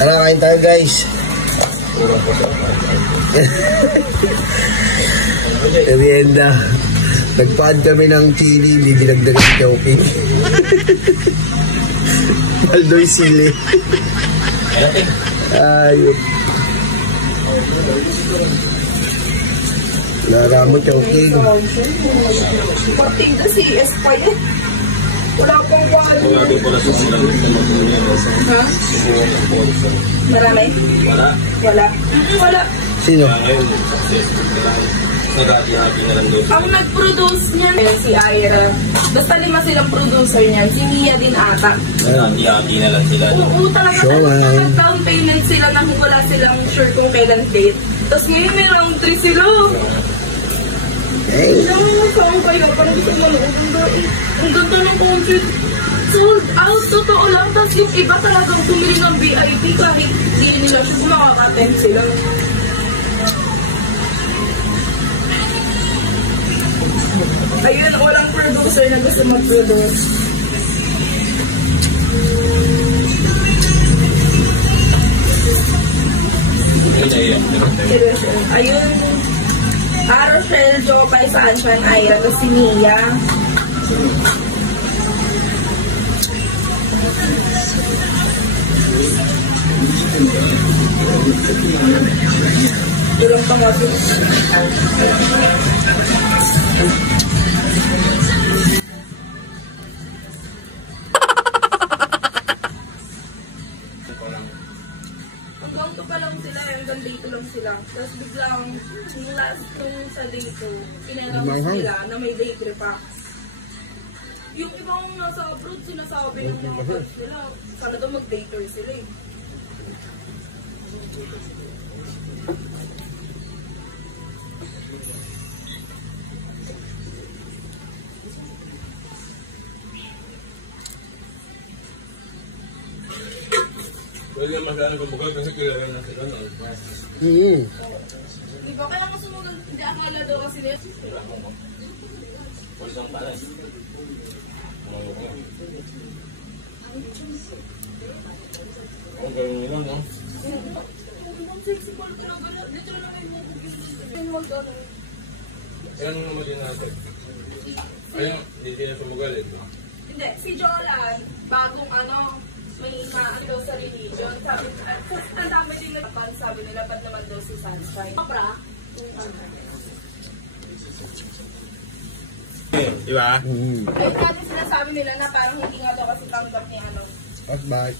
Tara, kain tayo guys. Merienda. Nagpaan kami ng chili, hindi dinagdagan si Chowking. Baldoy sili. Ayun. Lara mo, Chowking. Pating na si CS pa yun. Wala pong wala. Ha? Marami? Wala. Wala. Sino? Ang nag-produce niyan si Ira. Basta 5 silang producer niyan. Si Mia din ata. Hati-hati na lang sila. Oo, talaga. Nag-down payment sila nang wala silang sure kung kailan date. Tapos ngayon may round 3 sila. Hey. Alam mo saan kayo? Parang gusto mo ang ganda ng concert. Sold out. Totoo lang. Tapos yung iba talagang bumili ng VIP kahit hindi nila siya makaka-attend sila. Ayun, walang producer na gusto mag-produce. Ayun, Rochelle, Jopay, Sunshine, Ira, tapos si Mia. Tulong pa nga. Hanggang to pa lang sila, hanggang dito lang sila. Tapos biglang, yung last nung sa dito, pinalabas nila na may day trip pa. Yung ibang nasa abroad, sinasabi ng mga friends nila, sana daw mag-day tour sila eh. Wala masyadong kumbugal kasi kilala na sila na. Iba kaya nga sumugal, hindi akala daw kasi nila. Pulsang pala eh. Ang galing nila, no? Ang sensible pa lang gano'n. Dito lang ay mag-gano'n. Ayan ang naman din natin. Ayun, hindi niya sumugal eh. Hindi, si Jolan, bagong may maan daw sa religion. Sabi, ang dami din nagpapan, sabi nila, ba't naman daw si Sunshine. Kapra, diba? Ayun natin sinasabi nila na parang hindi nga daw kasi tanggap ni Bye.